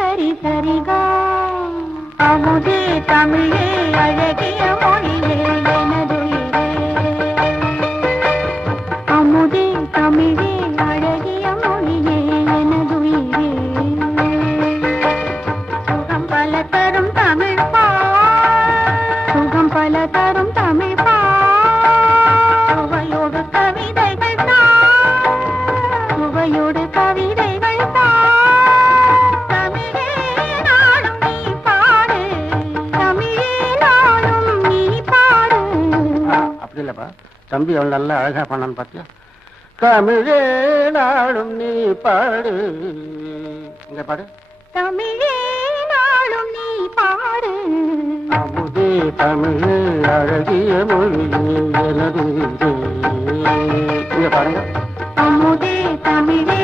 சரி சரிகா அமுதே தமிழே அழகிய மொழியே எனதுயிரே அமுதே தமிழே அழகிய மொழியே எனதுயிரே சுகம் பல தரும் தமிழ் பா சுகம் பல தரும் தமிழ் பா சுவையோடு கவிதைகள் தான் சுவையோடு கவிதைகள் தான் தமிழே நாளும் நீ பாடு தமிழே நாளும் நீ பாடு. அப்படி இல்லப்பா, தம்பி அவள் நல்லா அழகா பண்ணான்னு பாத்தியா? தமிழே நாளும் நீ பாடு. இங்க பாடு. தமிழே நாளும் நீ பாடு. அமுதே தமிழே அழகிய மொழியே எனது. இங்க பாருங்க. அமுதே தமிழே